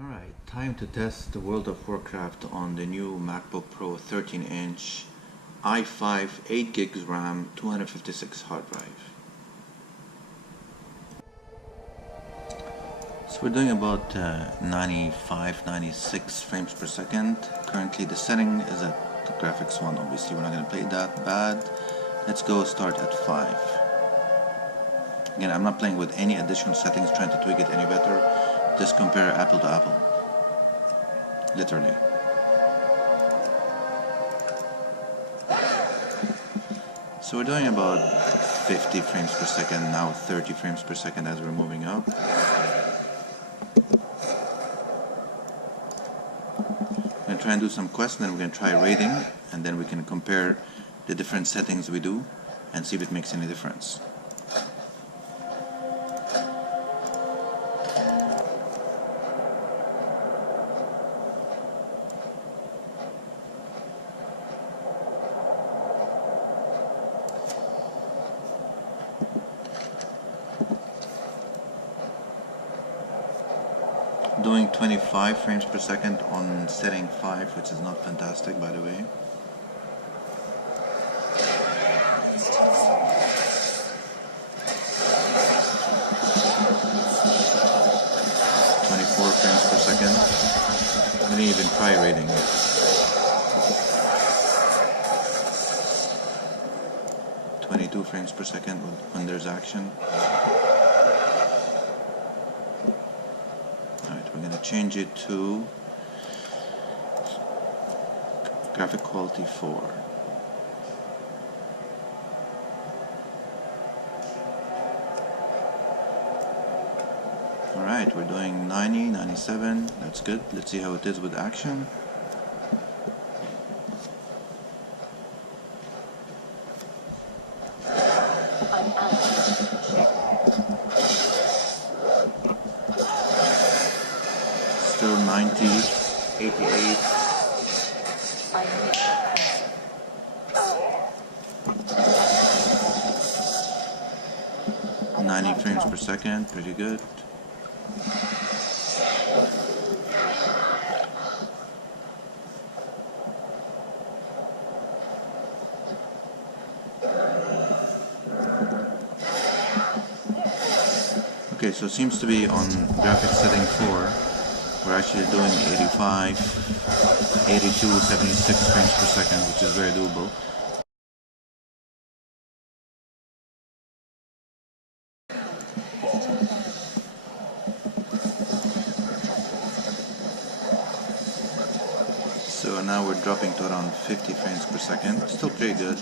Alright, time to test the World of Warcraft on the new MacBook Pro 13-inch i5 8 gigs RAM 256 hard drive. So we're doing about 95-96 frames per second. Currently the setting is at the graphics one. Obviously we're not going to play that bad. Let's go start at 5. Again, I'm not playing with any additional settings trying to tweak it any better. Just compare apple to apple. Literally. So we're doing about 50 frames per second, now 30 frames per second as we're moving up. We're going to try and do some quests, and then we're going to try rating, and then we can compare the different settings we do and see if it makes any difference. Doing 25 frames per second on setting 5, which is not fantastic, by the way. Frames per second. I didn't even try rating it. 22 frames per second when there's action. Alright, we're going to change it to graphic quality 4. Alright, we're doing 90, 97, that's good. Let's see how it is with action. Still 90, 88. 90 frames per second, pretty good. Okay, so it seems to be on graphics setting 4, we're actually doing 85, 82, 76 frames per second, which is very doable. So now we're dropping to around 50 frames per second, still pretty good.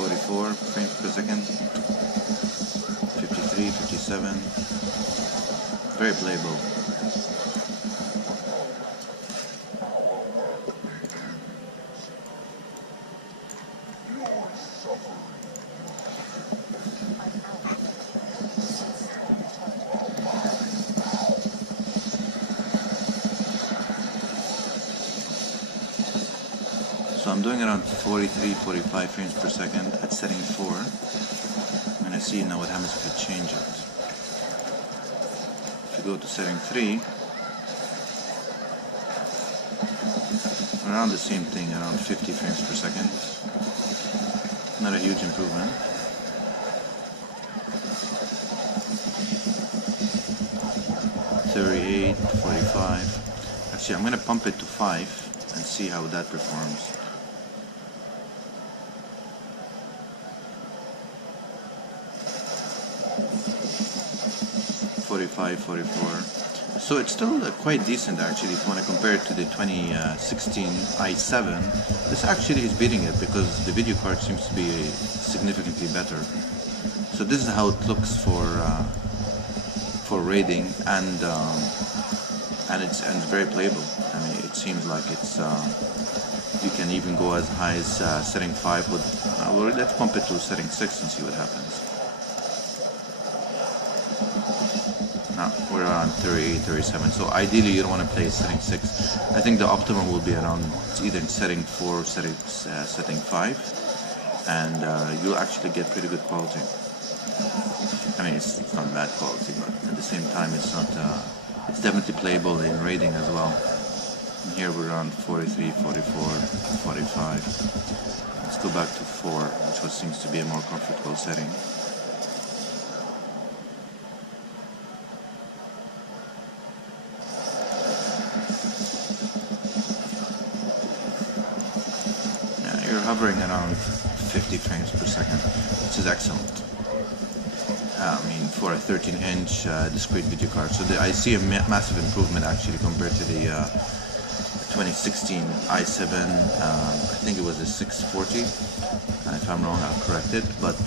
44 frames per second, 53, 57, very playable. So I'm doing around 43, 45 frames per second at setting 4. I'm going to see now what happens if I change it. If you go to setting 3, around the same thing, around 50 frames per second. Not a huge improvement. $38, 45. Actually, I'm going to pump it to 5 and see how that performs. 45, 44. So it's still quite decent actually if you want to compare it to the 2016 i7. This actually is beating it because the video card seems to be significantly better. So this is how it looks for rating, and it's very playable. I mean, it seems like it's you can even go as high as setting 5 with. Well, let's pump it to setting 6 and see what happens. We're around 38, 37. So ideally you don't want to play setting 6. I think the optimum will be around, it's either in setting 4 or setting 5. and you'll actually get pretty good quality. I mean, it's not bad quality, but at the same time, it's not. It's definitely playable in rating as well. And here we're around 43, 44, 45. Let's go back to 4, which seems to be a more comfortable setting. Yeah, you're hovering around 50 frames per second, which is excellent. I mean, for a 13-inch discrete video card. So I see a massive improvement actually compared to the 2016 i7. I think it was a 640. If I'm wrong, I'll correct it. But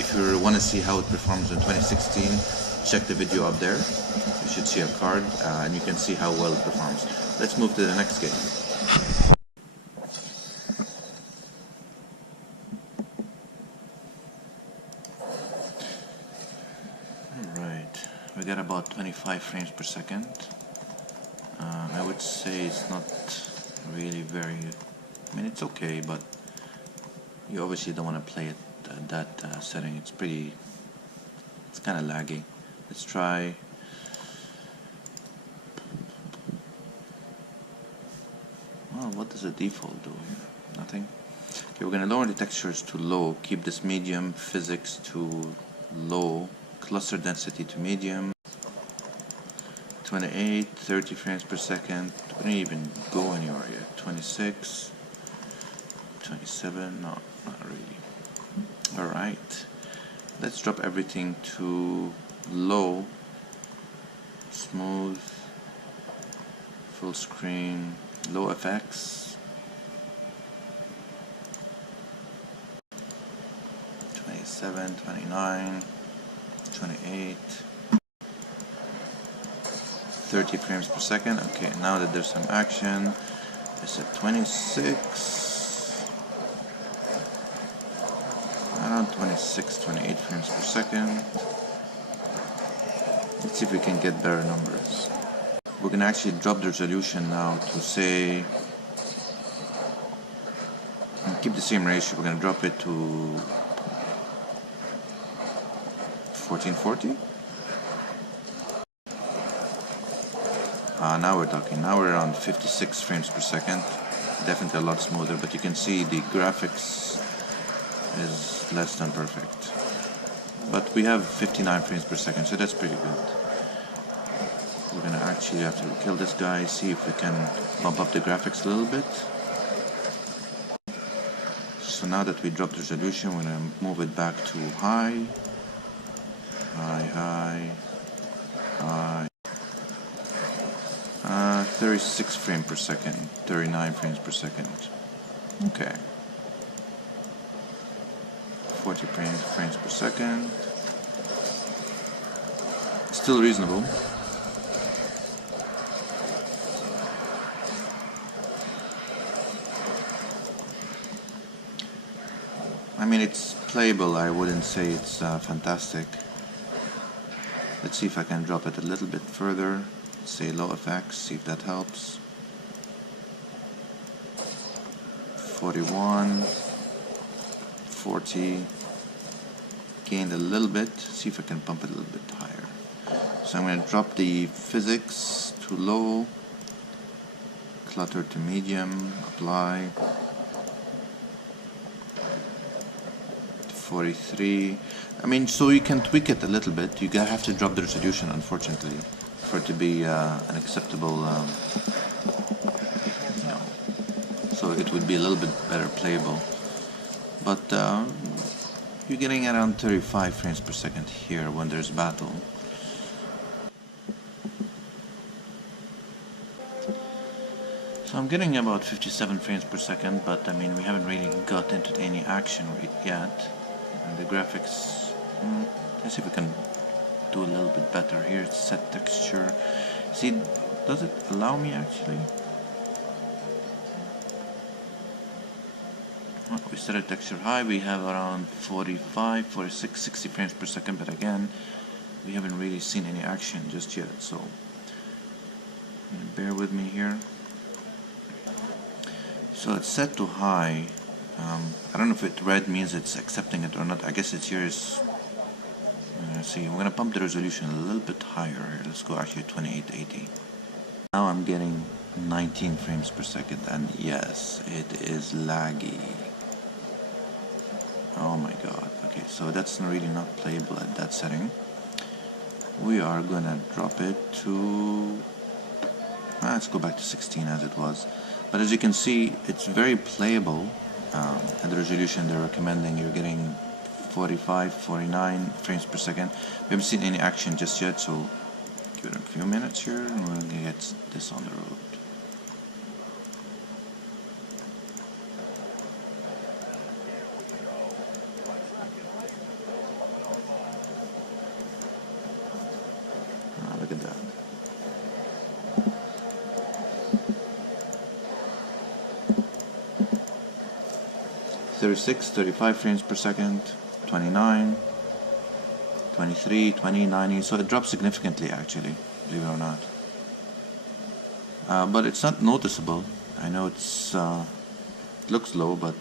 if you want to see how it performs in 2016, check the video up there. You should see a card, and you can see how well it performs. Let's move to the next game. We got about 25 frames per second. I would say it's not really very, I mean, it's okay, but you obviously don't want to play it at that setting. It's kind of laggy. Let's try. Well, what does the default do here? Nothing. Okay, we're going to lower the textures to low, keep this medium, physics to low, cluster density to medium, 28, 30 frames per second. We didn't even go anywhere yet. 26, 27, no, not really. Alright, let's drop everything to low, smooth, full screen, low FX, 27, 29, 28, 30 frames per second. Okay, now that there's some action, it's at 26, around 26, 28 frames per second. Let's see if we can get better numbers. We're gonna actually drop the resolution now to say, keep the same ratio. We're gonna drop it to 1440. Now we're talking. Now we're around 56 frames per second. Definitely a lot smoother, but you can see the graphics is less than perfect. But we have 59 frames per second, so that's pretty good. We're gonna actually have to kill this guy, see if we can bump up the graphics a little bit. So now that we dropped the resolution, we're gonna move it back to high. High. 36 frames per second, 39 frames per second. Okay. 40 frames per second. Still reasonable. I mean, it's playable. I wouldn't say it's fantastic. Let's see if I can drop it a little bit further. Say low FX, see if that helps. 41, 40, gained a little bit, see if I can pump it a little bit higher. So I'm going to drop the physics to low, clutter to medium, apply, 43. I mean, so you can tweak it a little bit. You have to drop the resolution, unfortunately, for it to be an acceptable, so it would be a little bit better playable. But you're getting around 35 frames per second here when there's battle. So I'm getting about 57 frames per second, but I mean, we haven't really got into any action yet. And the graphics, let's see if we can do a little bit better here. Set texture. See, does it allow me actually? We set a texture high. We have around 45, 46, 60 frames per second, but again, we haven't really seen any action just yet, so bear with me here. So it's set to high. I don't know if red means it's accepting it or not. I guess it's yours. See, we're gonna pump the resolution a little bit higher. Let's go actually 2880. Now I'm getting 19 frames per second, and yes, it is laggy. Oh my god. Okay, so that's really not playable at that setting. We are gonna drop it to, let's go back to 16 as it was. But as you can see, it's very playable. At the resolution they're recommending, you're getting 45, 49 frames per second. We haven't seen any action just yet, so give it a few minutes here and we're gonna get this on the road. Look at that. "36, 35 frames per second, 29, 23, 20, 90, so it drops significantly actually, believe it or not. But it's not noticeable. I know it looks low, but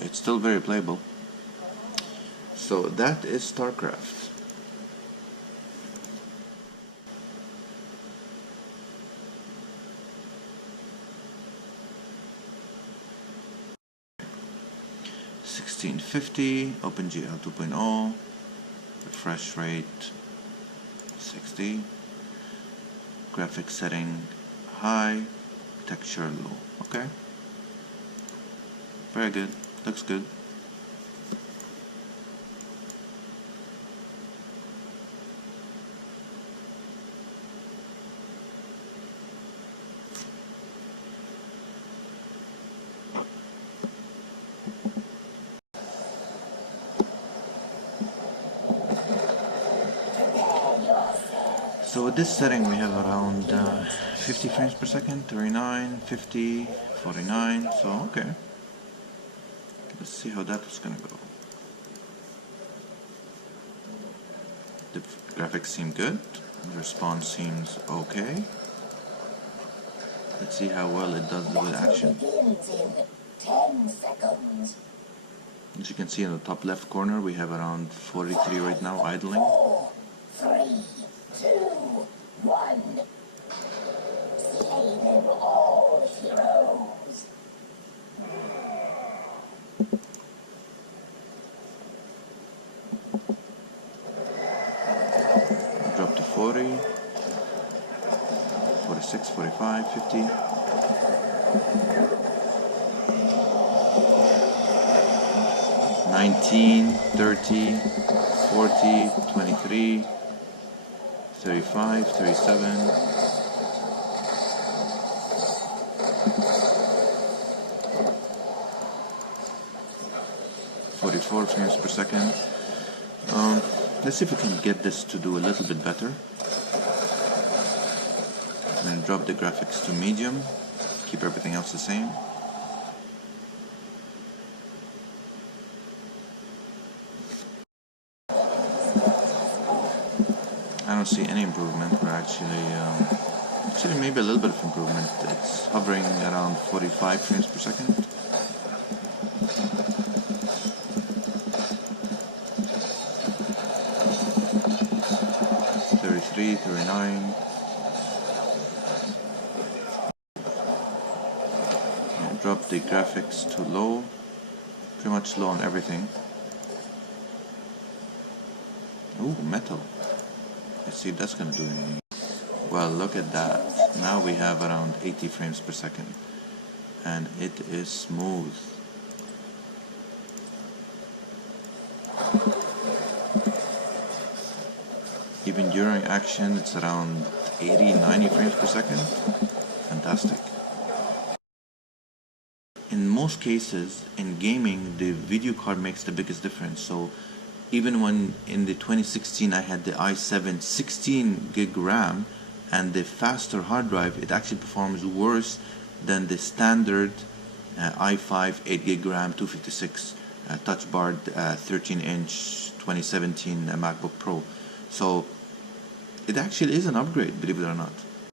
it's still very playable. So that is StarCraft. $1650, OpenGL 2.0, refresh rate 60, graphics setting high, texture low. Okay, very good, looks good. So with this setting we have around 50 frames per second, 39, 50, 49, so okay. Let's see how that is gonna go. The graphics seem good, the response seems okay. Let's see how well it does with action. 10 seconds. As you can see in the top left corner, we have around 43 right now idling. 4, 3, 2, 1. Slay them all, heroes. Drop to 40, 46, 45, 50. 19, 30, 40, 23, 35, 37, 44 frames per second. Let's see if we can get this to do a little bit better. And then drop the graphics to medium, keep everything else the same. I don't see any improvement. We're actually maybe a little bit of improvement. It's hovering around 45 frames per second. $33, $39. Drop the graphics to low, pretty much low on everything. Ooh, metal. Let's see if that's gonna do anything. Well, look at that. Now we have around 80 frames per second, and it is smooth. Even during action, it's around 80, 90 frames per second. Fantastic. In most cases, in gaming, the video card makes the biggest difference. So even when in the 2016 I had the i7 16 gig RAM and the faster hard drive, it actually performs worse than the standard i5 8 gig RAM 256 touch bar 13 inch 2017 MacBook Pro. So it actually is an upgrade, believe it or not.